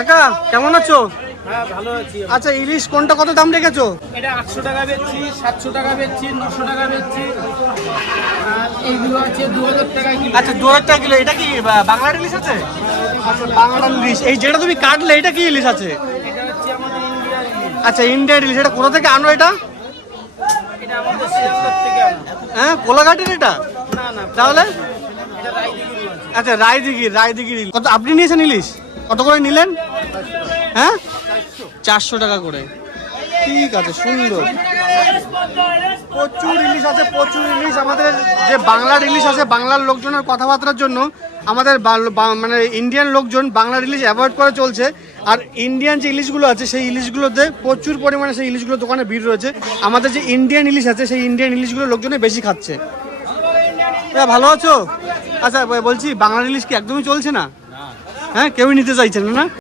কাকা কেমন আছো? হ্যাঁ ভালো আছি। আচ্ছা ইলিশ কোনটা কত দাম রেখেছো? এটা 800 টাকা বেচছি, 700 টাকা বেচছি, 900 টাকা বেচছি, আর এইগুলো আছে 2000 টাকা কিলো। আচ্ছা 2000 টাকা কিলো। এটা কি বাংলার ইলিশ আছে? আচ্ছা বাংলার ইলিশ। এই যেটা তুমি কাটলে এটা কি ইলিশ আছে? এটা হচ্ছে আমাদের ইন্ডিয়ার ইলিশ। আচ্ছা ইন্ডিয়ান ইলিশ। এটা কোথা থেকে আনো এটা? এটা আমাদের শিয়ালদহ থেকে আনা। হ্যাঁ কোলাঘাটের এটা? না না, তাহলে এটা রায়দিঘির আছে। আচ্ছা রায়দিঘির ইলিশ। কত আপনি নিয়েছেন ইলিশ? কত করে নিলেন? হ্যাঁ 400 টাকা করে। ঠিক আছে সুন্দর। প্রচুর ইলিশ আছে, প্রচুর ইলিশ। আমাদের যে বাংলার ইলিশ আছে, বাংলার লোকজনের কথাবার্তার জন্য আমাদের মানে ইন্ডিয়ান লোকজন বাংলার ইলিশ অ্যাভয়েড করে চলছে। আর ইন্ডিয়ান যে ইলিশগুলো আছে সেই ইলিশগুলোতে প্রচুর পরিমাণে সেই ইলিশগুলো দোকানে ভিড় রয়েছে। আমাদের যে ইন্ডিয়ান ইলিশ আছে সেই ইন্ডিয়ান ইলিশগুলো লোকজনে বেশি খাচ্ছে। ভালো আছো? আচ্ছা বলছি বাংলার ইলিশ কি একদমই চলছে না? হ্যাঁ কেউই নিতে চাইছেন না?